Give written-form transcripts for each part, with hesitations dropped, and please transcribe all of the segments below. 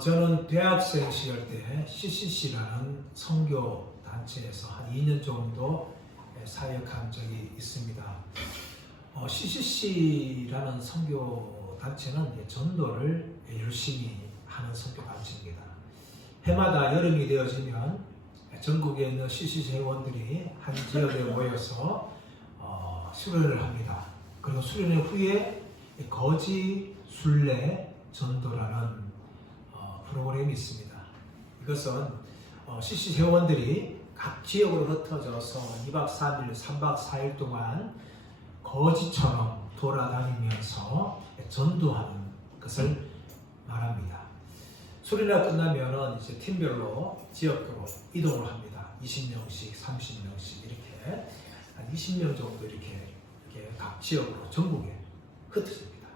저는 대학생 시절 때 CCC라는 선교 단체에서 한 2년 정도 사역한 적이 있습니다. CCC라는 선교 단체는 전도를 열심히 하는 선교 단체입니다. 해마다 여름이 되어지면 전국에 있는 CCC 회원들이 한 지역에 모여서 수련을 합니다. 그리고 수련 후에 거지 순례 전도라는 프로그램이 있습니다. 이것은 CCC 회원들이 각 지역으로 흩어져서 2박 3일, 3박 4일 동안 거지처럼 돌아다니면서 전도하는 것을 말합니다. 수련회가 끝나면 이제 팀별로 지역으로 이동을 합니다. 20명씩, 30명씩 이렇게 한 20명 정도 이렇게 각 지역으로 전국에 흩어집니다.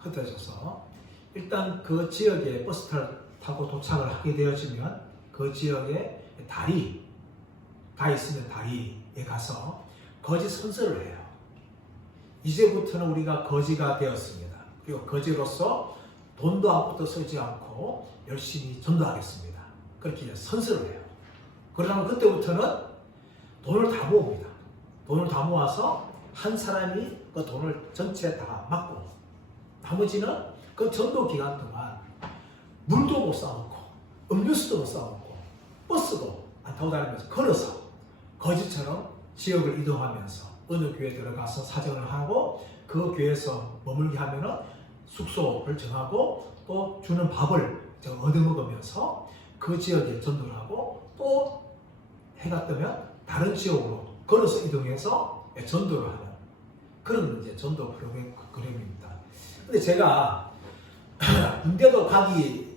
흩어져서 일단 그 지역에 버스를 타고 도착을 하게 되어지면 그 지역에 다리가 있으면 다리에 가서 거지 선서를 해요. 이제부터는 우리가 거지가 되었습니다. 그리고 거지로서 돈도 아무것도 쓰지 않고 열심히 전도하겠습니다. 그렇게 선서를 해요. 그러면 그때부터는 돈을 다 모읍니다. 돈을 다 모아서 한 사람이 그 돈을 전체 다 받고 나머지는 그 전도 기간 동안 물도 못 사먹고 음료수도 못 사먹고 버스도 안 타고 다니면서 걸어서 거지처럼 지역을 이동하면서 어느 교회에 들어가서 사정을 하고 그 교회에서 머물게 하면은 숙소를 정하고 또 주는 밥을 얻어먹으면서 그 지역에 전도를 하고 또 해가 뜨면 다른 지역으로 걸어서 이동해서 전도를 하는 그런 이제 전도 프로그램입니다. 근데 제가 군대도 가기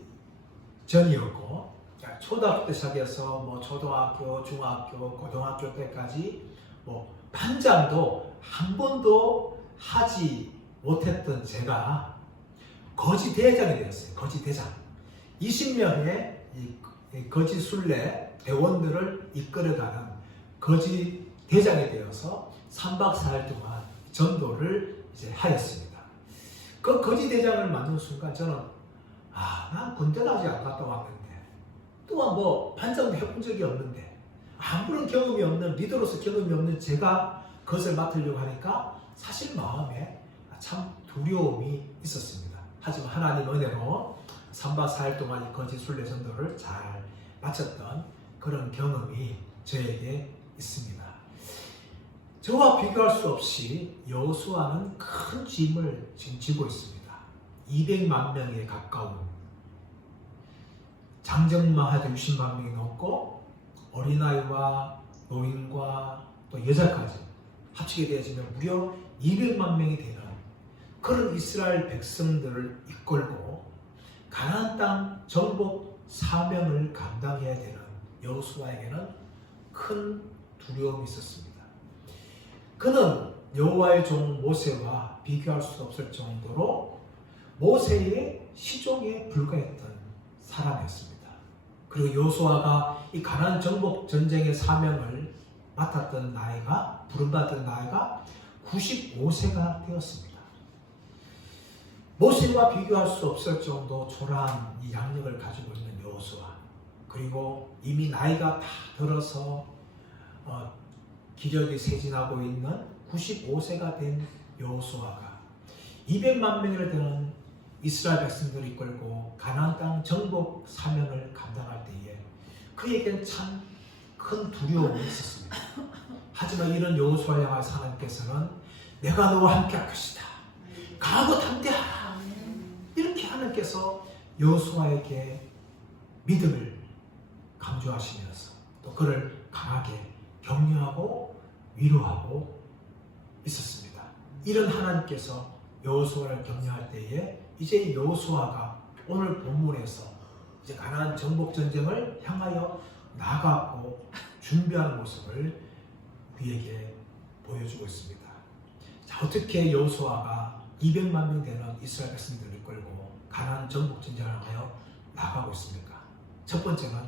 전이었고 초등학교 때 시작해서 뭐 초등학교, 중학교, 고등학교 때까지 뭐 반장도 한 번도 하지 못했던 제가 거지 대장이 되었어요. 거지 대장. 20명의 이 거지 순례 대원들을 이끌어가는 거지 대장이 되어서 3박 4일 동안 전도를 이제 하였습니다. 그 거지 대장을 맡는 순간 저는 난 군대도 아직 안 갔다 왔는데 또한 뭐 반장도 해본 적이 없는데 아무런 경험이 없는 리더로서 경험이 없는 제가 그것을 맡으려고 하니까 사실 마음에 참 두려움이 있었습니다. 하지만 하나님 은혜로 3박 4일 동안 이 거지 순례 전도를 잘 마쳤던 그런 경험이 저에게 있습니다. 저와 비교할 수 없이 여호수아는 큰 짐을 지금 지고 있습니다. 200만 명에 가까운 장정만 해도 60만 명이 넘고 어린아이와 노인과 또 여자까지 합치게 되어지면 무려 200만 명이 되는 그런 이스라엘 백성들을 이끌고 가나안 땅 정복 사명을 감당해야 되는 여호수아에게는 큰 두려움이 있었습니다. 그는 여호와의 종 모세와 비교할 수 없을 정도로 모세의 시종에 불과했던 사람이었습니다. 그리고 여호수아가 이 가나안 정복 전쟁의 사명을 맡았던 나이가 부름받은 나이가 95세가 되었습니다. 모세와 비교할 수 없을 정도 초라한 이 양력을 가지고 있는 여호수아, 그리고 이미 나이가 다 들어서 기력이 쇠진하고 있는 95세가 된 여호수아가 200만 명이나 되는 이스라엘 백성들을 이끌고 가나안 땅 정복 사명을 감당할 때에 그에게는 참 큰 두려움이 있었습니다. 하지만 이런 여호수아를 향해서 하나님께서는 내가 너와 함께 할 것이다. 강하고 담대하라. 이렇게 하나님께서 여호수아에게 믿음을 강조하시면서 또 그를 강하게 격려하고 위로하고 있었습니다. 이런 하나님께서 여호수아를 격려할 때에 이제 여호수아가 오늘 본문에서 이제 가나안 정복 전쟁을 향하여 나가고 준비하는 모습을 우리에게 보여주고 있습니다. 자, 어떻게 여호수아가 200만 명 되는 이스라엘 백성들을 이끌고 가나안 정복 전쟁을 향하여 나가고 있습니까? 첫 번째는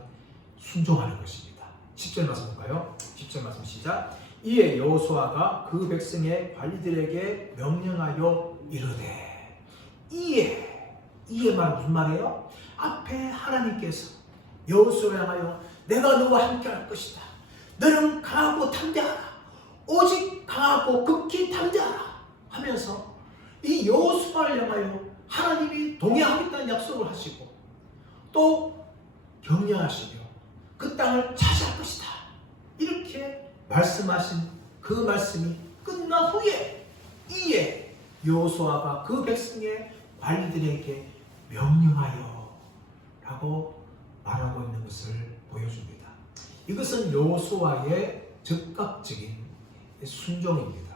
순종하는 것입니다. 10절 말씀 볼까요? 10절 말씀 시작. 이에 여호수아가 그 백성의 관리들에게 명령하여 이르되 이에 말 무슨 말이에요? 앞에 하나님께서 여호수아를 향하여 내가 너와 함께 할 것이다. 너는 강하고 담대하라. 오직 강하고 극히 담대하라 하면서 이 여호수아를 향하여 하나님이 동행하겠다는 약속을 하시고 또 격려하시며 그 땅을 차지할 것이다. 이렇게 말씀하신 그 말씀이 끝난 후에 이에 여호수아가 그 백성의 관리들에게 명령하여 라고 말하고 있는 것을 보여줍니다. 이것은 여호수아의 즉각적인 순종입니다.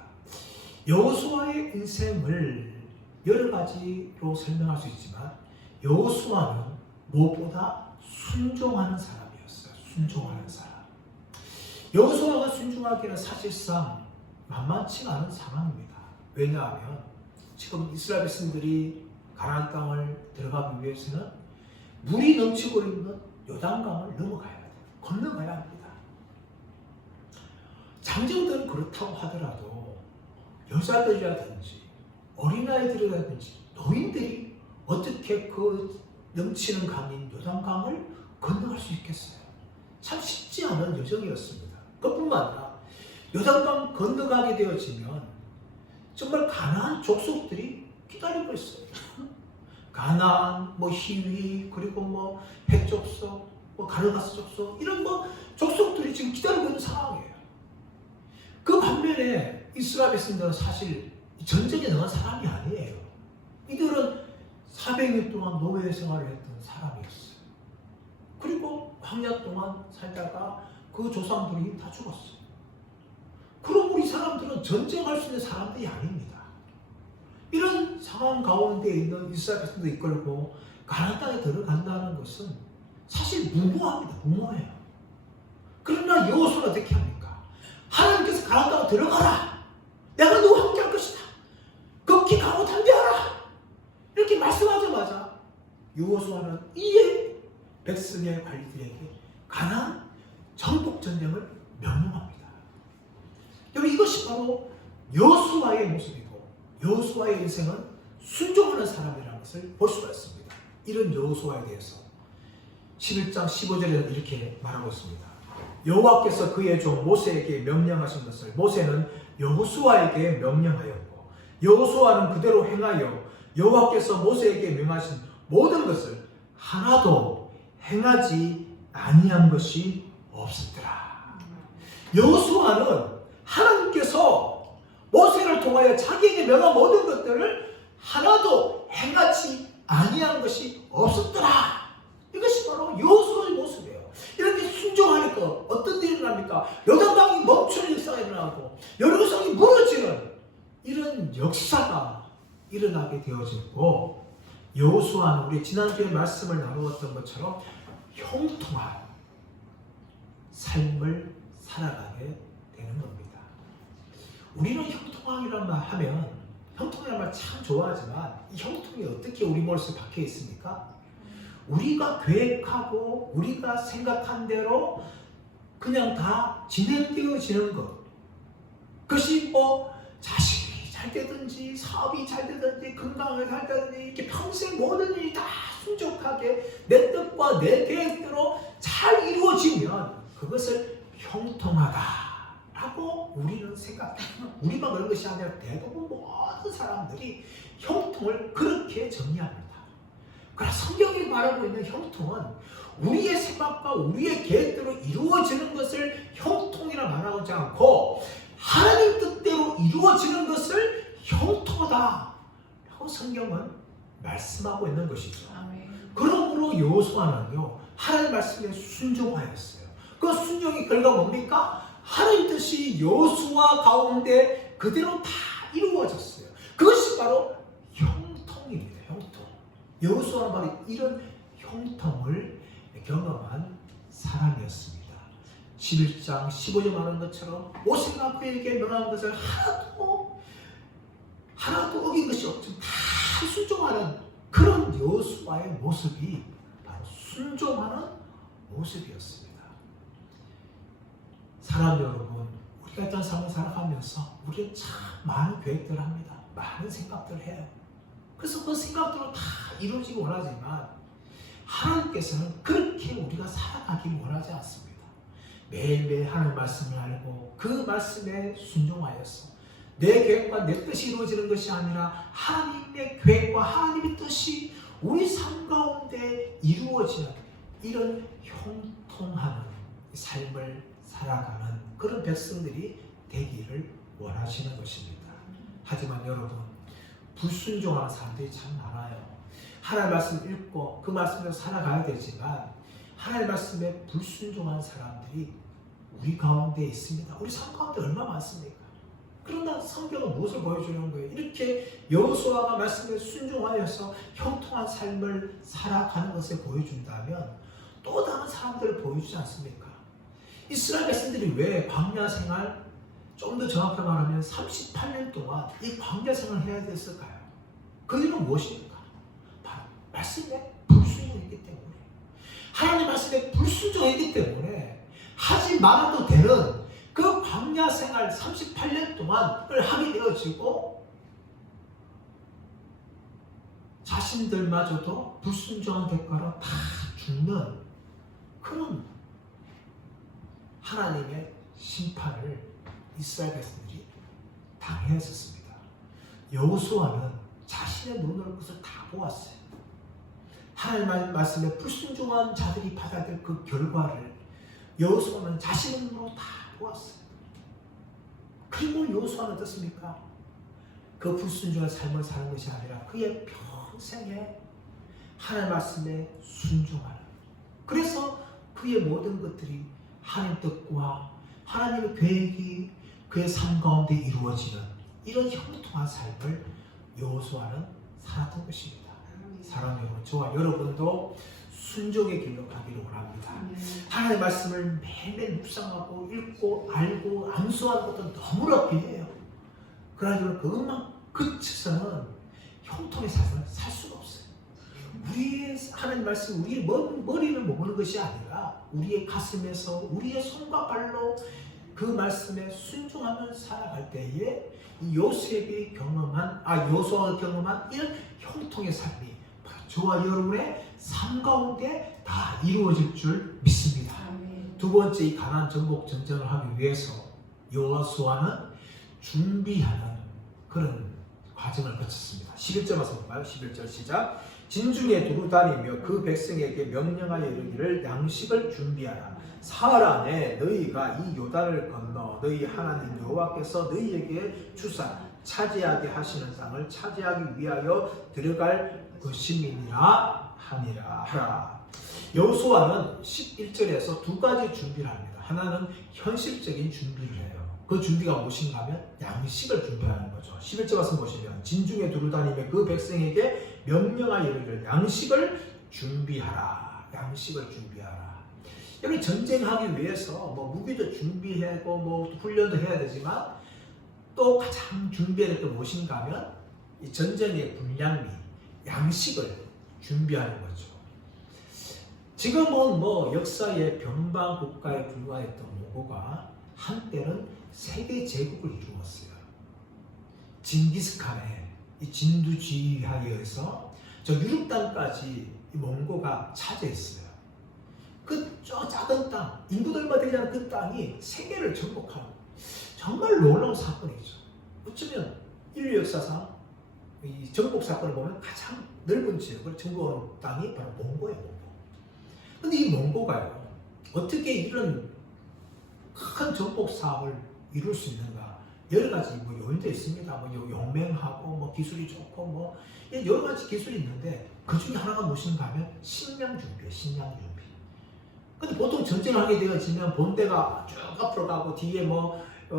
여호수아의 인생을 여러 가지로 설명할 수 있지만 여호수아는 무엇보다 순종하는 사람이었어요. 순종하는 사람. 여호수아가 순종하기는 사실상 만만치 않은 상황입니다. 왜냐하면 지금 이스라엘 백성들이 가나안 땅을 들어가기 위해서는 물이 넘치고 있는 요단강을 넘어가야 돼요. 건너가야 합니다. 장정들은 그렇다고 하더라도 여자들이라든지 어린아이들이라든지 노인들이 어떻게 그 넘치는 강인 요단강을 건너갈 수 있겠어요? 참 쉽지 않은 여정이었습니다. 그뿐만 아니라 요단강 건너가게 되어지면 정말 가나안 족속들이 기다리고 있어요. 가나안, 히위, 그리고 헷족속, 가르가스 족속 이런 족속들이 지금 기다리고 있는 상황이에요. 그 반면에 이스라엘 백성들은 사실 전쟁에 나간 사람이 아니에요. 이들은 400년 동안 노예 생활을 했던 사람이었어요. 그리고 광야 동안 살다가 그 조상들이 다 죽었어요. 그럼 우리 사람들은 전쟁할 수 있는 사람들이 아닙니다. 이런 상황 가운데 있는 이스라엘 백성도 이끌고 가나안 땅에 들어간다는 것은 사실 무모합니다. 무모해요. 그러나 여호수아가 어떻게 합니까? 하나님께서 가나안 땅에 들어가라. 내가 너와 함께 할 것이다. 극히 강하고 담대하라. 이렇게 말씀하자마자 여호수아는 이에 백성의 관리들에게 가나안 정복 전쟁을 명령합니다. 여러분 이것이 바로 여호수아의 모습이고 여호수아의 인생은 순종하는 사람이라는 것을 볼 수가 있습니다. 이런 여호수아에 대해서 11장 15절에는 이렇게 말하고 있습니다. 여호와께서 그의 종 모세에게 명령하신 것을 모세는 여호수아에게 명령하였고 여호수아는 그대로 행하여 여호와께서 모세에게 명하신 모든 것을 하나도 행하지 아니한 것이 없었더라. 여호수아는 하나님께서 모세를 통하여 자기에게 명한 모든 것들을 하나도 행하지 아니한 것이 없었더라. 이것이 바로 여호수아의 모습이에요. 이렇게 순종하니까 어떤 일이 일어납니까? 요단강이 멈추는 역사가 일어나고 여리고성이 무너지는 이런 역사가 일어나게 되어지고 여호수아는 우리 지난주에 말씀을 나누었던 것처럼 형통한 삶을 살아가게 되는 겁니다. 우리는 형통이란 말 하면 형통이란 말 참 좋아하지만 이 형통이 어떻게 우리 머릿속에 박혀 있습니까? 우리가 계획하고 우리가 생각한 대로 그냥 다 진행되어지는 것. 그것이 자식이 잘 되든지 사업이 잘 되든지 건강을 잘 되든지 이렇게 평생 모든 일이 다 순적하게 내 뜻과 내 계획대로 잘 이루어지면 그것을 형통하다라고 우리는 생각해요. 우리만 그런 것이 아니라 대부분 모든 사람들이 형통을 그렇게 정의합니다. 그러나 성경이 말하고 있는 형통은 우리의 생각과 우리의 계획대로 이루어지는 것을 형통이라 말하지 않고 하나님 뜻대로 이루어지는 것을 형통하다라고 성경은 말씀하고 있는 것이죠. 그러므로 여호수아는요 하나님 말씀에 순종하였어요. 그 순종의 결과 뭡니까? 하나님 뜻이 여호수아 가운데 그대로 다 이루어졌어요. 그것이 바로 형통입니다. 형통. 여호수아는 바로 이런 형통을 경험한 사람이었습니다. 11장 15절 말하는 것처럼 모세가 그에게 명한 것을 하나도 어긴 것이 없지만 다 순종하는 그런 여호수아의 모습이 바로 순종하는 모습이었습니다. 사람 여러분, 우리가 어떤 삶을 살아가면서 우리는 참 많은 계획들을 합니다. 많은 생각들을 해요. 그래서 그 생각대로 다 이루어지기 원하지만 하나님께서는 그렇게 우리가 살아가기 원하지 않습니다. 매일매일 하나님 말씀을 알고 그 말씀에 순종하여서 내 계획과 내 뜻이 이루어지는 것이 아니라 하나님의 계획과 하나님의 뜻이 우리 삶 가운데 이루어지는 이런 형통하는 삶을 살아가는 그런 백성들이 되기를 원하시는 것입니다. 하지만 여러분, 불순종하는 사람들이 참 많아요. 하나님 말씀 읽고 그 말씀대로 살아가야 되지만 하나님 말씀에 불순종한 사람들이 우리 가운데 있습니다. 우리 삶 가운데 얼마나 많습니까? 그러나 성경은 무엇을 보여주는 거예요? 이렇게 여호수아가 말씀에 순종하여서 형통한 삶을 살아가는 것을 보여준다면 또 다른 사람들을 보여주지 않습니까? 이스라엘 백성들이 왜 광야 생활, 좀 더 정확하게 말하면 38년 동안 이 광야 생활을 해야 됐을까요? 그 이유는 무엇입니까? 바로 말씀에 불순종했기 때문에, 하나님 말씀에 불순종했기 때문에 하지 말아도 되는 그 광야 생활 38년 동안을 하게 되어지고 자신들마저도 불순종한 대가로 다 죽는 그런 하나님의 심판을 이스라엘 백성들이 당했었습니다. 여호수아는 자신의 눈으로 그것을 다 보았어요. 하나님 말씀에 불순종한 자들이 받아야 될 그 결과를 여호수아는 자신의 눈으로 다 보았어요. 그리고 여호수아는 어떻습니까? 그 불순종한 삶을 사는 것이 아니라 그의 평생에 하나님 말씀에 순종하는, 그래서 그의 모든 것들이 하나님 뜻과 하나님의 계획이 그의 삶 가운데 이루어지는 이런 형통한 삶을 여호수아는 살았던 것입니다. 사랑하는 여러분, 저와 여러분도 순종의 길로 가기를 원합니다. 하나님의 말씀을 매일매일 묵상하고 읽고 알고 암수하는 것도 너무나 필요해요. 그러나 그것만 그쳐서는 형통의 삶을 살 수가 없어요. 우리의 하나님 말씀, 우리의 머리를 머무는 것이 아니라 우리의 가슴에서 우리의 손과 발로 그 말씀에 순종하며 살아갈 때에 요셉이 여호수아가 경험한 이런 형통의 삶이 저와 여러분의 삶 가운데 다 이루어질 줄 믿습니다. 두 번째, 이 가나안 정복 전쟁을 하기 위해서 여호수아는 준비하는 그런 과정을 거쳤습니다. 11절 와서 볼까요? 11절 시작. 진중에 두루 다니며 그 백성에게 명령하여 이르기를 양식을 준비하라. 사흘 안에 너희가 이 요단을 건너 너희 하나님 여호와께서 너희에게 주사 차지하게 하시는 땅을 차지하기 위하여 들어갈 것임이니라 하라. 여호수아는 11절에서 두 가지 준비를 합니다. 하나는 현실적인 준비를 해요. 그 준비가 무엇인가 하면 양식을 준비하는 거죠. 11절 말씀 보시면 진중에 두루 다니며 그 백성에게 명령하여 이르기를 양식을 준비하라. 양식을 준비하라. 여기 전쟁하기 위해서 무기도 준비하고 훈련도 해야 되지만 또 가장 준비해야 될 게 무엇인가 하면 이 전쟁의 분량미, 양식을 준비하는 거죠. 지금은 역사의 변방 국가에 불과했던 몽고가 한때는 세계 제국을 이루었어요. 징기스칸의 이 진두지휘하에서 저 유럽 땅까지 이 몽고가 차지했어요. 저 작은 땅, 인구도 얼마 되지 않은 그 땅이 세계를 정복하는 정말 놀라운 사건이죠. 어쩌면 인류 역사상 이 정복 사건을 보면 가장 넓은 지역을 정복하는 땅이 바로 몽고예요. 몽고. 근데 이 몽고가요, 어떻게 이런 큰 정복 사업을 이룰 수 있는가? 여러 가지 요인도 있습니다. 용맹하고 기술이 좋고 여러 가지 기술이 있는데 그 중에 하나가 무엇인가 하면 식량 준비예요. 식량 준비. 근데 보통 전쟁을 하게 되어지면 본대가 쭉 앞으로 가고 뒤에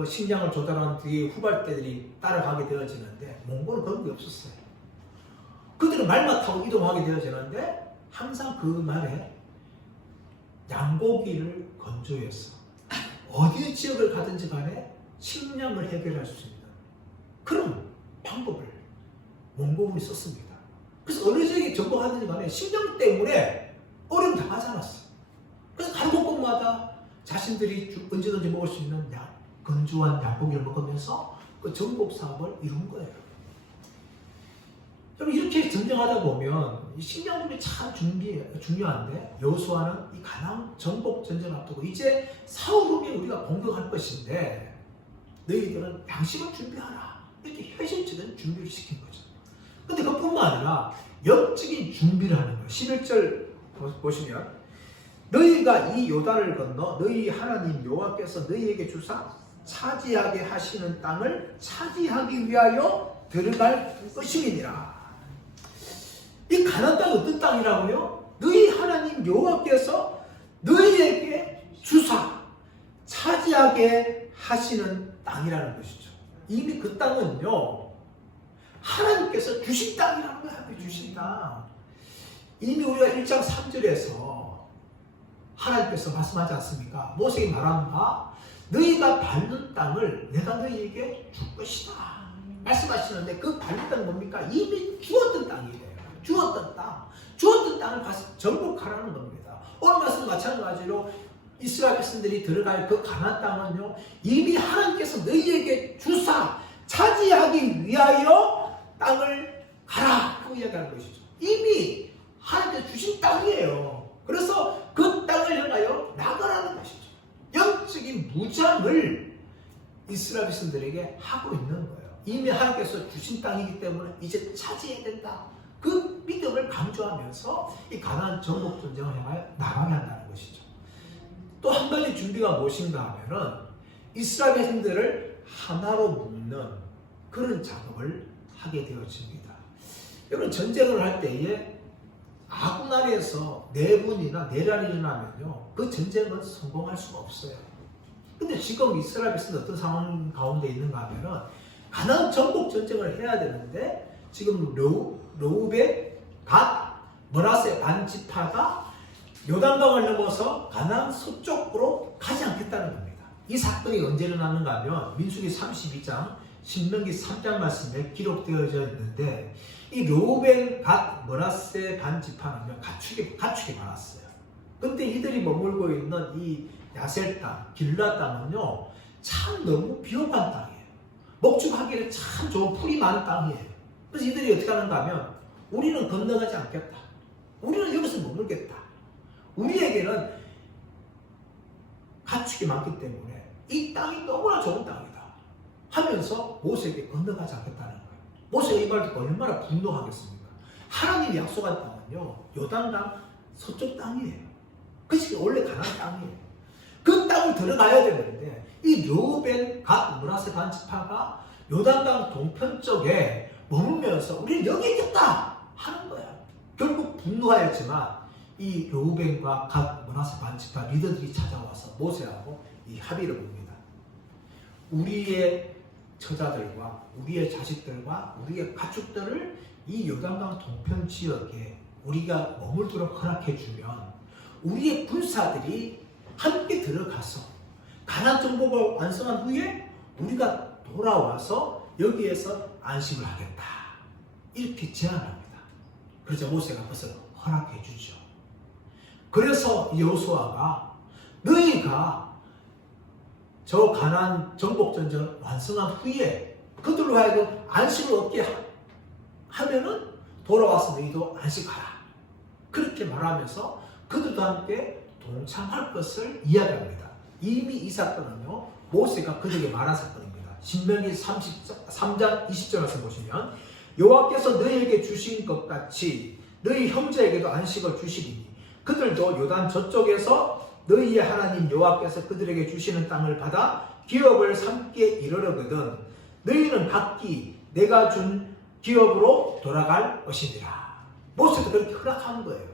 식량을 조달한 뒤에 후발대들이 따라가게 되어지는데 몽골은 그런 게 없었어요. 그들은 말만 타고 이동하게 되어지는데 항상 그 말에 양고기를 건조해서 어디 지역을 가든지 간에 식량을 해결할 수 있는 그런 방법을 몽고군이 썼습니다. 그래서 어느 지역에 정복하든지 간에 식량 때문에 어려움 당하지 않았어요. 그래서 가는 곳마다 자신들이 언제든지 먹을 수 있는 건조한 양고기를 먹으면서 그 정복 사업을 이룬 거예요. 그럼 이렇게 전쟁하다 보면 이 식량군이 참 중요한데 여호수아는 이 가나안 정복 전쟁을 앞두고 이제 사흘 후에 우리가 공격할 것인데 너희들은 양식을 준비하라. 이렇게 현실적인 준비를 시킨 거죠. 근데 그뿐만 아니라 영적인 준비를 하는 거예요. 11절 보시면 너희가 이 요단을 건너 너희 하나님 여호와께서 너희에게 주사 차지하게 하시는 땅을 차지하기 위하여 들어갈 것임이니라. 이 가나안 땅이 어떤 땅이라고요? 너희 하나님 여호와께서 너희에게 주사 차지하게 하시는 땅이라는 것이죠. 이미 그 땅은요 하나님께서 주신 땅이라는 거예요. 하나님께 주신 땅. 이미 우리가 1장 3절에서 하나님께서 말씀하지 않습니까? 모세에게 말한 바 너희가 밟는 땅을 내가 너희에게 줄 것이다 말씀하시는데 그 밟는 땅은 뭡니까? 이미 주었던 땅이에요. 주었던 땅. 주었던 땅을 가서 정복하라는 겁니다. 오늘 말씀 마찬가지로 이스라엘 백성들이 들어갈 그 가나안 땅은요 이미 하나님께서 너희에게 주사 차지하기 위하여 땅을 가라 하고 이야기하는 것이죠. 이미 하나님께서 주신 땅이에요. 그래서 그 땅을 향하여 나가라는 것이죠. 영적인 무장을 이스라엘 백성들에게 하고 있는 거예요. 이미 하나님께서 주신 땅이기 때문에 이제 차지해야 된다. 그 믿음을 강조하면서 이 가나안 정복 전쟁을 향하여 나가게 한다는 것이죠. 또 한 가지 준비가 무엇인가 하면은 이스라엘 백성들을 하나로 묶는 그런 작업을 하게 되어집니다. 여러분 전쟁을 할 때에 아군 안에서 내분이나 내란이 일어나면요 그 전쟁은 성공할 수가 없어요. 근데 지금 이스라엘 백성은 어떤 상황 가운데 있는가 하면은 가나안 정복 전쟁을 해야 되는데 지금 르우벤, 갓, 므낫세 반 지파가 요단강을 넘어서 가나안 서쪽으로 가지 않겠다는 겁니다. 이 사건이 언제 일어났는가 하면 민수기 32장, 신명기 3장 말씀에 기록되어져 있는데 이 르우벤, 갓, 므낫세 반 지파는요 가축이 많았어요. 근데 이들이 머물고 있는 이 야셀 땅, 길라 땅은요 참 너무 비옥한 땅이에요. 목축하기에 참 좋은 풀이 많은 땅이에요. 그래서 이들이 어떻게 하는가 하면 우리는 건너가지 않겠다. 우리는 여기서 머물겠다. 우리에게는 가축이 많기 때문에 이 땅이 너무나 좋은 땅이다 하면서 모세에게 건너가지 않겠다는 거예요. 모세가 이 말 듣고 얼마나 분노하겠습니까? 하나님이 약속한 땅은요 요단강 서쪽 땅이에요. 그것이 원래 가나안 땅이에요. 그 땅을 들어가야 되는데 이 르우벤, 갓, 므낫세 반 지파가 요단강 동편 쪽에 머물면서 우리는 여기 있겠다 하는 거야. 결국 분노하였지만 이 르우벤과 갓, 므낫세 반 지파 리더들이 찾아와서 모세하고 이 합의를 봅니다. 우리의 처자들과 우리의 자식들과 우리의 가축들을 이 요단강 동편 지역에 우리가 머물도록 허락해 주면 우리의 군사들이 함께 들어가서 가나안 정복을 완성한 후에 우리가 돌아와서 여기에서 안식을 하겠다. 이렇게 제안합니다. 그러자 모세가 그것을 허락해 주죠. 그래서 여호수아가 너희가 저 가나안 정복 전쟁을 완성한 후에 그들로 하여금 안식을 얻게 하면은 돌아와서 너희도 안식하라. 그렇게 말하면서 그들도 함께 동참할 것을 이야기합니다. 이미 이 사건은요 모세가 그들에게 말한 사건입니다. 신명기 3장 20절 말씀 보시면 여호와께서 너희에게 주신 것 같이 너희 형제에게도 안식을 주시리니 그들도 요단 저쪽에서 너희의 하나님 여호와께서 그들에게 주시는 땅을 받아 기업을 삼게 이르려거든 너희는 각기 내가 준 기업으로 돌아갈 것이니라. 모세도 그렇게 허락한 거예요.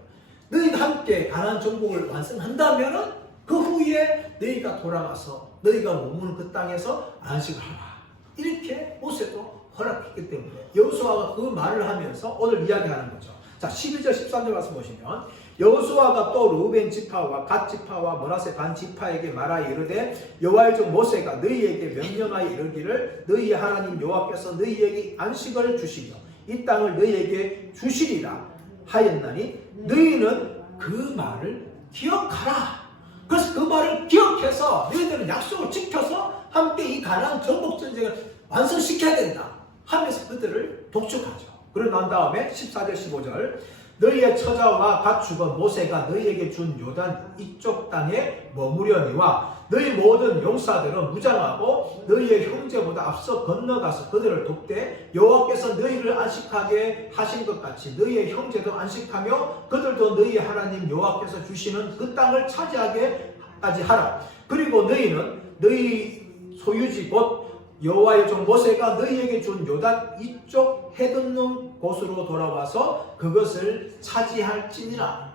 너희가 함께 가나안 정복을 완성한다면은 그 후에 너희가 돌아가서 너희가 머무는 그 땅에서 안식을 하라. 이렇게 모세도 허락했기 때문에 여호수아가 그 말을 하면서 오늘 이야기하는 거죠. 자, 12절 13절 말씀 보시면 여호수아가 또 르우벤 지파와 갓 지파와 므낫세 반 지파에게 말하여 이르되 여호와의 종 모세가 너희에게 명령하여 이르기를 너희의 하나님 여호와께서 너희에게 안식을 주시며 이 땅을 너희에게 주시리라 하였나니 너희는 그 말을 기억하라. 그래서 그 말을 기억해서 너희들은 약속을 지켜서 함께 이 가나안 정복 전쟁을 완성시켜야 된다 하면서 그들을 독촉하죠. 그러고 난 다음에 14절 15절 너희의 처자와 가축은 모세가 너희에게 준 요단 이쪽 땅에 머무려니와 너희 모든 용사들은 무장하고 너희의 형제보다 앞서 건너가서 그들을 돕되 여호와께서 너희를 안식하게 하신 것 같이 너희의 형제도 안식하며 그들도 너희 하나님 여호와께서 주시는 그 땅을 차지하게까지 하라. 그리고 너희는 너희 소유지 곧 여호와의 종 모세가 너희에게 준 요단 이쪽 해돋는 곳으로 돌아와서 그것을 차지할지니라.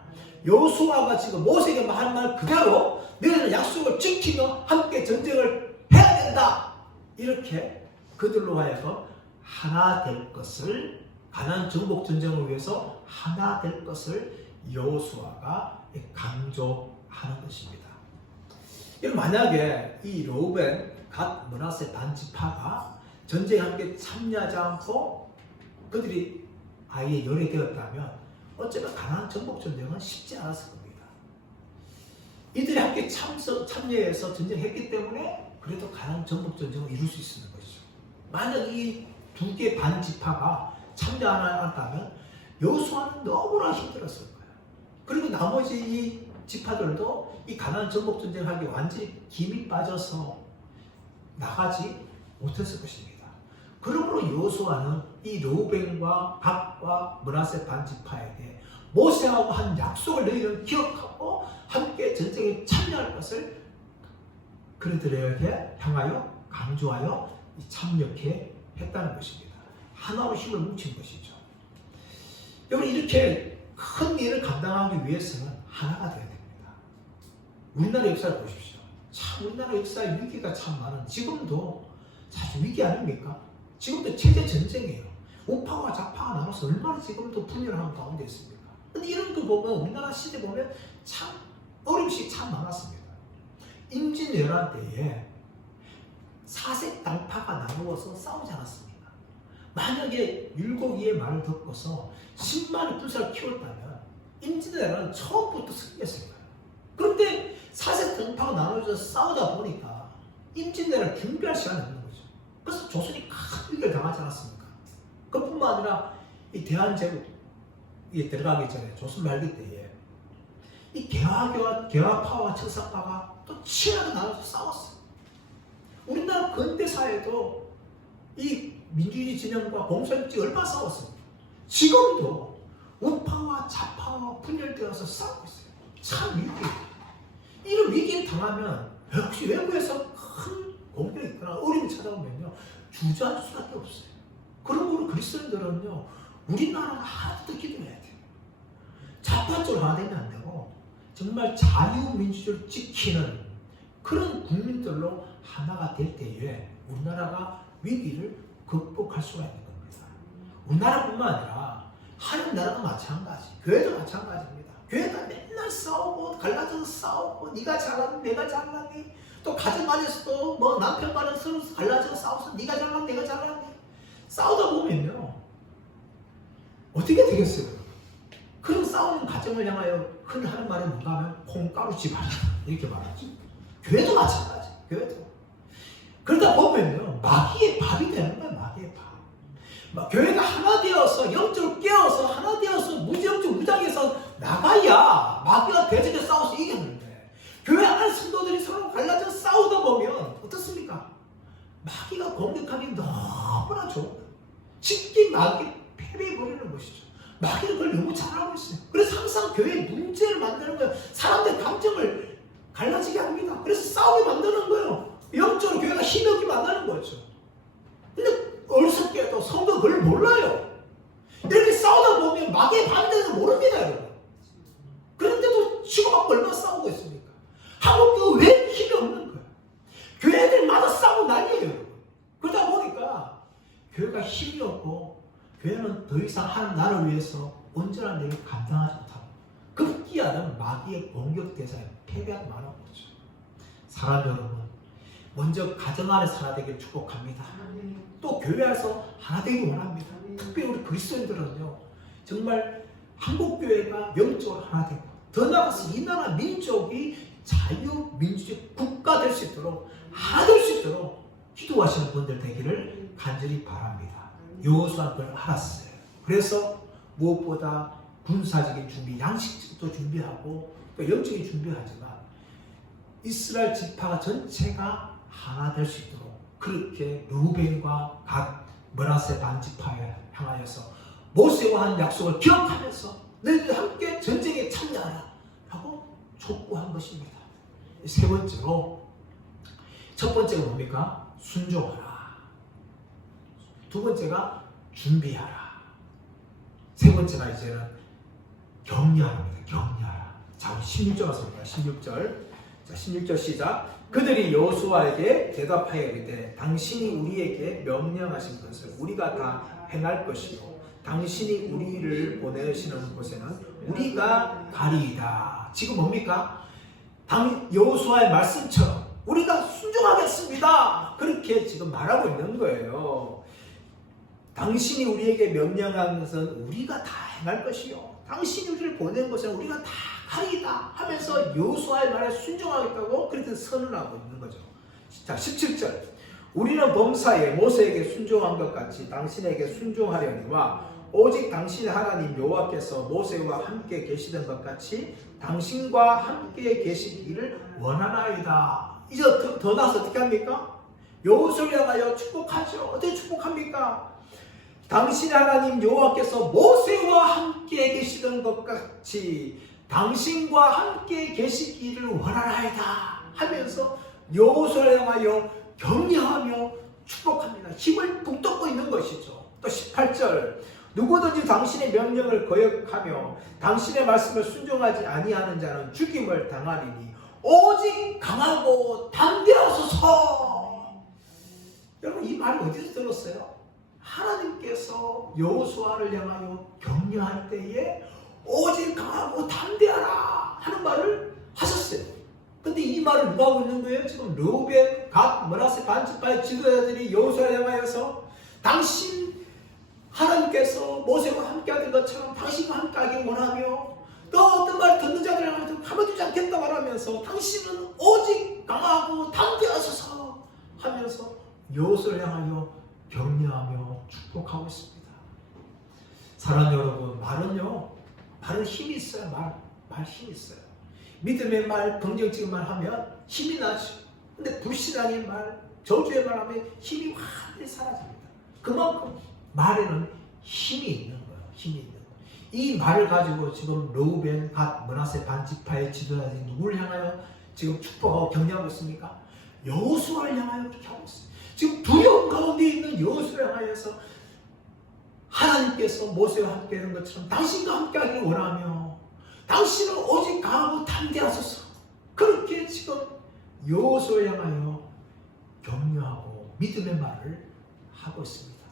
여호수아가 지금 모세에게 한 말 그대로 너희는 약속을 지키며 함께 전쟁을 해야 된다. 이렇게 그들로 하여금 하나 될 것을, 가나안 정복 전쟁을 위해서 하나 될 것을 여호수아가 강조하는 것입니다. 만약에 이 르우벤, 갓, 므낫세 반지파가 전쟁에 함께 참여하지 않고 그들이 아예 열애되었다면 어쩌면 가나안 정복 전쟁은 쉽지 않았을 겁니다. 이들이 함께 참여해서 전쟁했기 때문에 그래도 가나안 정복 전쟁을 이룰 수 있는 것이죠. 만약 이 두 개 반지파가 참여하지 않았다면 여호수아는 너무나 힘들었을 거예요. 그리고 나머지 이 지파들도 이 가나안 정복 전쟁을 하기 완전히 김이 빠져서 나가지 못했을 것입니다. 그러므로 여호수아는 이 르우벤과 갓과 므낫세 반지파에게 모세하고 한 약속을 너희는 기억하고 함께 전쟁에 참여할 것을 그들에게 향하여 강조하여 참여케 했다는 것입니다. 하나로 힘을 뭉친 것이죠. 여러분, 이렇게 큰 일을 감당하기 위해서는 하나가 되어야 됩니다. 우리나라 역사를 보십시오. 참 우리나라 역사의 위기가 참 많은, 지금도 사실 위기 아닙니까? 지금도 체제 전쟁이에요. 우파와 좌파가 나눠서 얼마나 지금도 분열하는 가운데 있습니까? 근데 이런 거 보면 우리나라 시대 보면 참 어려움이 참 많았습니다. 임진왜란 때에 사색 당파가 나누어서 싸우지 않았습니까? 만약에 율곡이의 말을 듣고서 10만의 군사를 키웠다면 임진왜란은 처음부터 승리했을 거예요. 그런데 사색 당파가 나누어서 싸우다 보니까 임진왜란을 준비할 시간이 없는 거죠. 그래서 조선이 큰 위기를 당하지 않았습니까? 그뿐만 아니라 이 대한제국에 들어가기 전에 조선 말기 때에 이 개화파와 청산파가 또 치열하게 나눠서 싸웠어요. 우리나라 근대사에도 이 민주주의 진영과 공산주의 얼마나 싸웠습니까? 지금도 우파와 좌파와 분열되어서 싸우고 있어요. 참 위기. 이런 위기를 당하면 역시 외부에서 큰 공격이 있거나 어려움이 찾아오면요 주저앉을 수밖에 없어요. 그러므로 그리스도인들은요 우리나라가 하나도 더 기도해야 돼요. 좌파적으로 하나 되면 안 되고 정말 자유민주주의를 지키는 그런 국민들로 하나가 될 때에 우리나라가 위기를 극복할 수가 있는 겁니다. 우리나라뿐만 아니라 하나님 나라도 마찬가지, 교회도 마찬가지입니다. 교회가 맨날 싸우고 갈라져서 싸우고 네가 잘하니 내가 잘하니, 또 가정 안에서도 뭐 남편 간에 서로 갈라져서 싸워서 네가 잘하니 내가 잘하니 싸우다 보면요 어떻게 되겠어요? 그런 싸우는 가정을 향하여 흔히 하는 말이 뭔가 하면 콩가루 집안 이렇게 말하죠. 교회도 마찬가지. 교회도 그러다 보면요 마귀의 밥이 되는 거예요. 마귀의 밥. 교회가 하나 되어서 영적으로 깨어서 하나 되어서 무지영적 무장해서 나가야 마귀가 대적에 싸워서 이겼는데 교회 안에 성도들이 서로 갈라져 싸우다 보면 어떻습니까? 마귀가 공격하기 너무나 좋은 거예요. 쉽게 마귀 패배해버리는 것이죠. 마귀는 그걸 너무 잘하고 있어요. 그래서 항상 교회에 문제를 만드는 거예요. 사람들의 감정을 갈라지게 합니다. 그래서 싸우게 만드는 거예요. 영적으로 교회가 힘이 없게 만드는 거죠. 근데 어리석게도 성도가 그걸 몰라요. 이렇게 싸우다 보면 마귀의 밤이 되는 걸 모릅니다, 여러분. 그런데도 치고받고 얼마나 싸우고 있습니까? 한국교회 왜 힘이 없는 거예요? 교회들마다 싸우고 난리예요, 여러분. 그러다 보니까 교회가 힘이 없고 교회는 더 이상 하는 나를 위해서 온전한 일을 감당하지 못하고 급기야는 마귀의 공격 대상에 패배하고 마는 거죠. 사랑 여러분, 먼저 가정 안에서 하나 되길 축복합니다. 또 교회 안에서 하나 되길 원합니다. 특별히 우리 그리스도인들은요 정말 한국교회가 영적으로 하나 되고 더 나아가서 이 나라 민족이 자유민주주의 국가 될 수 있도록 하나 될 수 있도록 기도하시는 분들 되기를 간절히 바랍니다. 여호수아는 그걸 알았어요. 그래서 무엇보다 군사적인 준비, 양식도 준비하고 또 영적인 준비하지만 이스라엘 지파가 전체가 하나 될 수 있도록 그렇게 루벤과 갓 므낫세 반지파에 향하여서 모세와 한 약속을 기억하면서 너희들 함께 전쟁에 참여하라 라고 촉구한 것입니다. 세 번째로, 첫 번째가 뭡니까? 순종하라. 두 번째가 준비하라. 세 번째가 이제는 격려합니다. 격려하라. 자, 우리 16절 와서 볼까요? 16절. 자, 16절 시작. 그들이 여호수아에게 대답하여 이르되 당신이 우리에게 명령하신 것을 우리가 다 행할 것이요 당신이 우리를 보내시는 곳에는 우리가 가리이다. 지금 뭡니까? 여호수아의 말씀처럼 우리가 순종하겠습니다. 그렇게 지금 말하고 있는 거예요. 당신이 우리에게 명령한 것은 우리가 다 행할 것이요 당신이 우리를 보낸 것은 우리가 다 가리이다 하면서 여호수아의 말에 순종하겠다고 그렇게 선언하고 있는 거죠. 자, 17절. 우리는 범사에 모세에게 순종한 것 같이 당신에게 순종하려니와 오직 당신 하나님 여호와께서 모세와 함께 계시던 것 같이 당신과 함께 계시기를 원하나이다. 이제 더 나서 어떻게 합니까? 여호수아를 향하여 축복하죠. 어떻게 축복합니까? 당신 하나님 여호와께서 모세와 함께 계시던 것 같이 당신과 함께 계시기를 원하나이다 하면서 여호수아를 향하여 격려하며 축복합니다. 힘을 북돋고 있는 것이죠. 또 18절. 누구든지 당신의 명령을 거역하며 당신의 말씀을 순종하지 아니하는 자는 죽임을 당하리니 오직 강하고 담대하소서. 여러분, 이 말을 어디서 들었어요? 하나님께서 여호수아를 향하여 격려할 때에 오직 강하고 담대하라 하는 말을 하셨어요. 근데 이 말을 누가 하고 있는 거예요? 지금 르우벤, 갓, 므낫세 반지파의 지도자들이 여호수아를 향하여서 당신 하나님께서 모세와 함께하던 것처럼 당신과 함께하길 원하며 또 어떤 말을 듣는 자들을 가만두지 않겠다 말하면서 당신은 오직 강하고 담대하소서 하면서 여호수아를 향하여 격려하며 축복하고 있습니다. 사랑하는 여러분, 말은 힘이 있어요. 말 힘이 있어요. 믿음의 말, 긍정적인 말 하면 힘이 나죠. 근데 불신앙의 말, 저주의 말 하면 힘이 완전히 사라집니다. 그만큼 말에는 힘이 있는 거예요. 힘이 있는 거예요. 이 말을 가지고 지금 르우벤, 갓, 므낫세 반지파의 지도자들이 누구를 향하여 지금 축복하고 격려하고 있습니까? 여호수아를 향하여 그렇게 하고 있어요. 지금 두려움 가운데 있는 여호수아를 향하여서 하나님께서 모세와 함께 하는 것처럼 당신과 함께 하기를 원하며 당신은 오직 강하고 담대하소서. 그렇게 지금 여호수아를 향하여 격려하고 믿음의 말을 하고 있습니다.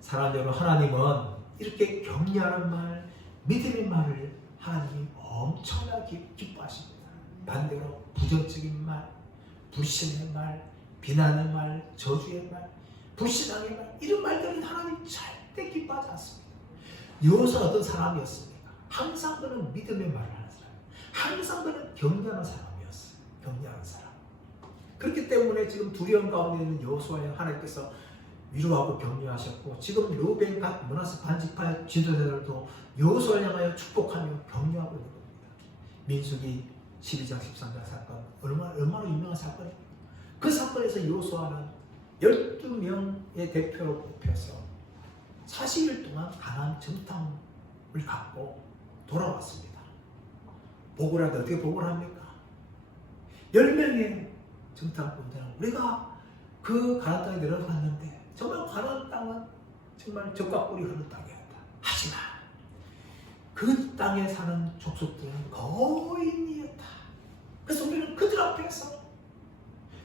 사랑하는 여러분, 하나님은 이렇게 격려하는 말, 믿음의 말을 하나님이 엄청나게 기뻐하십니다. 반대로 부정적인 말, 불신의 말, 비난의 말, 저주의 말, 불신앙의 말, 이런 말들은 하나님 절대 기뻐하지 않습니다. 여호수아는 어떤 사람이었습니까? 항상 그는 믿음의 말을 하는 사람, 항상 그는 격려하는 사람이었어요. 격려하는 사람. 그렇기 때문에 지금 두려움 가운데 있는 여호수아를 하나님께서 위로하고 격려하셨고, 지금 르우벤, 갓, 므낫세 반지파의 지도자들도 여호수아를 향하여 축복하며 격려하고 있는 겁니다. 민수기 12장 13장 사건, 얼마나 유명한 사건이에요. 그 사건에서 여호수아는 12명의 대표로 뽑혀서 40일 동안 가나안 정탐을 갖고 돌아왔습니다. 보고를 하는데 어떻게 보고를 합니까? 10명의 정탐꾼들은 우리가 그 가나안 땅에 내려갔는데 정말 가나안 땅은 정말 젖과 꿀이 흐르는 땅이었다. 하지만 그 땅에 사는 족속들은 거인이었다. 그래서 우리는 그들 앞에서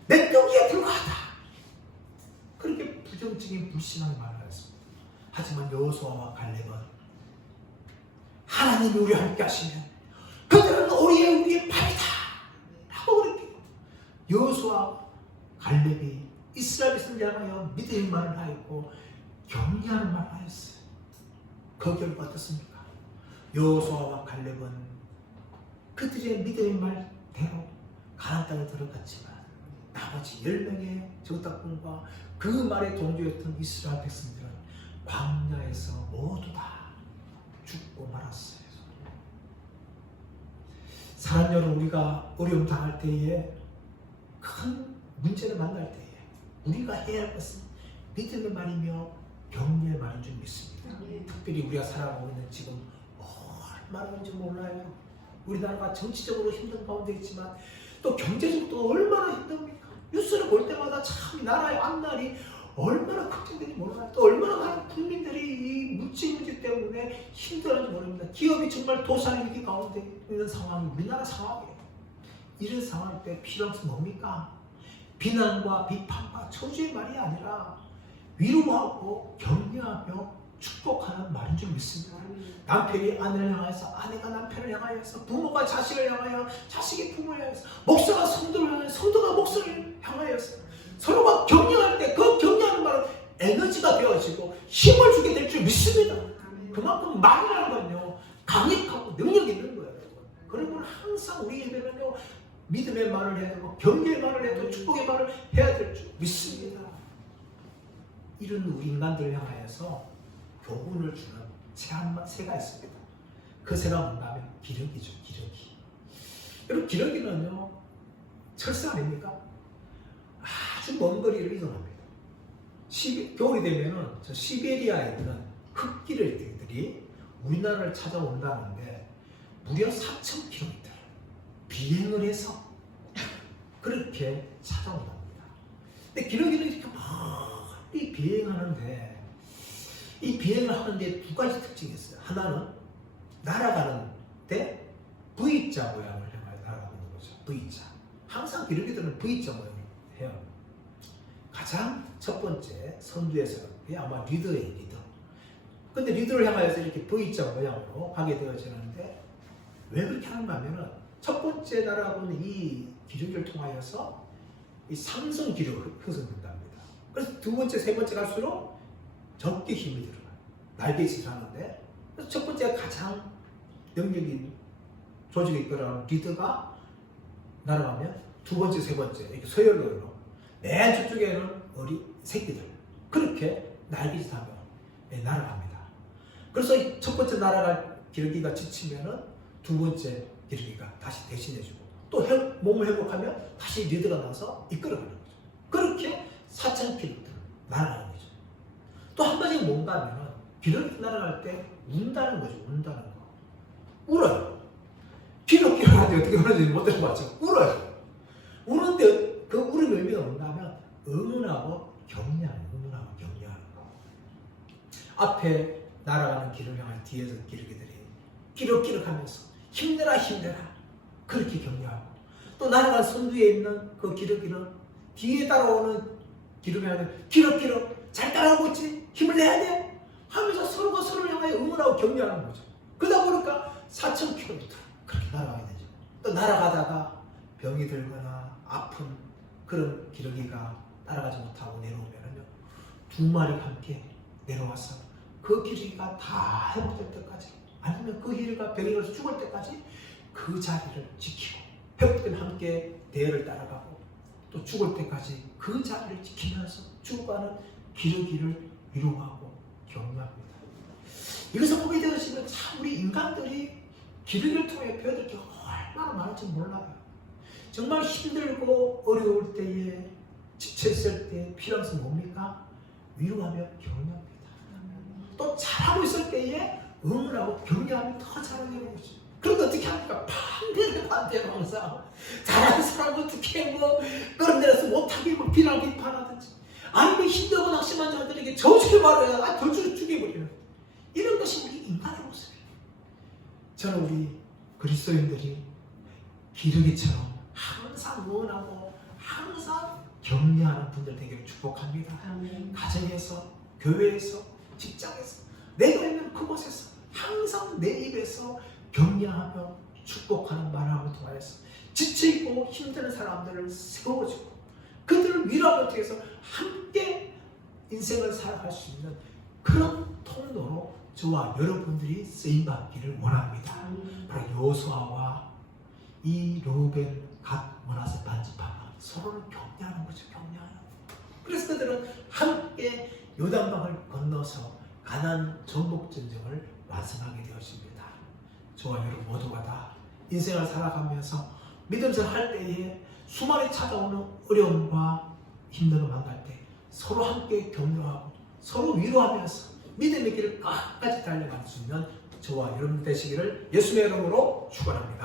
맹경기에 들어가다. 그렇게 부정적인 불신앙의 말을 했습니다. 하지만 여호수아와 갈렙은 하나님이 우리와 함께 하시면 그들은 우리의 팔이다 라고 그렇게 여호수아 갈렙이 이스라엘 백성들 향하여 믿음의 말을 하였고 격려하는 말을 하였어요. 그 결과 어떻습니까? 여호수아와 갈렙은 그들의 믿음의 말대로 가나안 땅에 들어갔지만 나머지 10명의 정탐꾼과 그 말에 동조했던 이스라엘 백성들은 광야에서 모두 다 죽고 말았어요. 사랑하는 우리가 어려움 당할 때에, 큰 문제를 만날 때에 우리가 해야 할 것은 믿음의 말이며 격려의 말인 줄 믿습니다. 특별히 우리가 살아가고 있는 지금 얼마나 뭔지 몰라요. 우리나라가 정치적으로 힘든 가운데 있지만 또 경제적으로 얼마나 힘듭니까? 뉴스를 볼 때마다 참 나라의 앞날이 얼마나 걱정되는지 몰라요. 또 얼마나 많은 국민들이 이 문제 때문에 힘들어하는지 모릅니다. 기업이 정말 도산 위기 가운데 있는 상황이 우리나라 상황이에요. 이런 상황일 때 필요한 것은 뭡니까? 비난과 비판과 저주의 말이 아니라 위로하고 격려하며 축복하는 말인 줄 믿습니다. 남편이 아내를 향하여서, 아내가 남편을 향하여서, 부모가 자식을 향하여, 자식이 부모를 향하여서, 목사가 성도를 향하여, 성도가 목사를 향하여서 서로가 격려할 때 그 격려하는 말은 에너지가 되어지고 힘을 주게 될 줄 믿습니다. 그만큼 말이라는 건요, 강력하고 능력 있는 거예요. 그리고 항상 우리 예배는요, 믿음의 말을 해야 되고 격려의 말을 해야 되고 축복의 말을 해야 될 줄 믿습니다. 이런 우리 인간들을 향하여서 교훈을 주는 새가 있습니다. 그 새가 뭔가 하면 기러기죠. 기러기. 여러분, 기러기는요, 철새 아닙니까? 아주 먼 거리를 이동합니다. 겨울이 되면은 저 시베리아에 있는 흑기러기들이 우리나라를 찾아온다는데 무려 4,000km 비행을 해서 그렇게 찾아온답니다. 근데 기러기는 이렇게 멀리 비행하는데, 이 비행을 하는데 두 가지 특징이 있어요. 하나는 날아가는데 V자 모양을 향하여 날아가는 거죠. V자. 항상 기러기들은 V자 모양을 해요. 가장 첫 번째 선두에서 아마 리더예요. 리더. 근데 리더를 향하여서 이렇게 V자 모양으로 하게 되어지는데, 왜 그렇게 하는가 하면은 첫 번째 날아가는 이 기러기를 통하여서 이 상승 기류가 형성된답니다. 그래서 두 번째, 세 번째 갈수록 적게 힘이 들어가요. 날개짓을 하는데, 그래서 첫 번째가 가장 능력이 조직에 이끌어가는 리더가 날아가면 두 번째, 세 번째 이렇게 서열로 맨 저쪽에는 새끼들 그렇게 날개짓하며 날아갑니다. 그래서 첫 번째 날아갈 기러기가 지치면은 두 번째 기러기가 다시 대신해주고, 또 몸을 회복하면 다시 리더가 나서 이끌어가는 거죠. 그렇게 4,000km 날아가는 거죠. 또 한 가지가 뭔가 하면은 기러기 날아갈 때 운다는 거죠. 운다는 거. 울어요. 기러기한테 어떻게 울는지 못 들어봤죠. 울어요. 우는데 그 울음의 의미가 뭔가 하면 응원하고 격려하는, 응원하고 격려하는 거. 앞에 날아가는 길을 향한 뒤에서 기러기들이 끼룩끼룩 하면서 힘내라 힘내라 그렇게 격려하고, 또 날아간 선두에 있는 그 기러기는 뒤에 따라오는 기러기한테 기럭기럭 잘 따라오고 있지? 힘을 내야 돼? 하면서 서로가 서로를 향하여 응원하고 격려하는 거죠. 그러다 보니까 4,000km 그렇게 날아가야 되죠. 또 날아가다가 병이 들거나 아픈 그런 기러기가 따라가지 못하고 내려오면은요, 두 마리가 함께 내려와서 그 기러기가 다 회복될 때까지, 아니면 그 기러기가 병이 걸려서 죽을 때까지 그 자리를 지키고, 회복되면 함께 대열을 따라가고, 또 죽을 때까지 그 자리를 지키면서 죽어가는 기러기를 위로하고 격려합니다. 이것을 보게 되시면 참 우리 인간들이 기러기를 통해 배워들 게 얼마나 많은지 몰라요. 정말 힘들고 어려울 때에, 지쳤을 때 필요한 것은 뭡니까? 위로하며 격려합니다. 또 잘하고 있을 때에 응원하고 격려하면 더 잘하는 거죠. 그런데 어떻게 합니까? 반대로 항상 잘하는 사람은 어떻게 끌어내려서 못하게 비난하고 비판하든지, 아니면 힘들고 낙심한 자들에게 저주를 말해야 저주를 죽여버리는, 이런 것이 우리 인간의 모습이에요. 저는 우리 그리스도인들이 기러기처럼 항상 응원하고 항상 격려하는 분들 되기를 축복합니다. 아멘. 가정에서, 교회에서, 직장에서, 내가 있는 그곳에서 항상 내 입에서 격려하며 축복하는 말하고 통하여서 지치고 힘든 사람들을 세워주고 그들을 위로하기 위해서 함께 인생을 살아갈 수 있는 그런 통로로 저와 여러분들이 쓰임받기를 원합니다. 바로 여호수아와 이 르우벤 갓 므낫세 반지파가 서로를 격려하는 거죠. 격려하는. 그래서 그들은 함께 요단강을 건너서 가나안 정복 전쟁을 완성하게 되어집니다. 저와 여러분 모두가 다 인생을 살아가면서 믿음생활 할 때에 수많이 찾아오는 어려움과 힘듦을 만날 때 서로 함께 격려하고 서로 위로하면서 믿음의 길을 끝까지 달려갈 수 있는 저와 여러분 되시기를 예수님의 이름으로 축원합니다.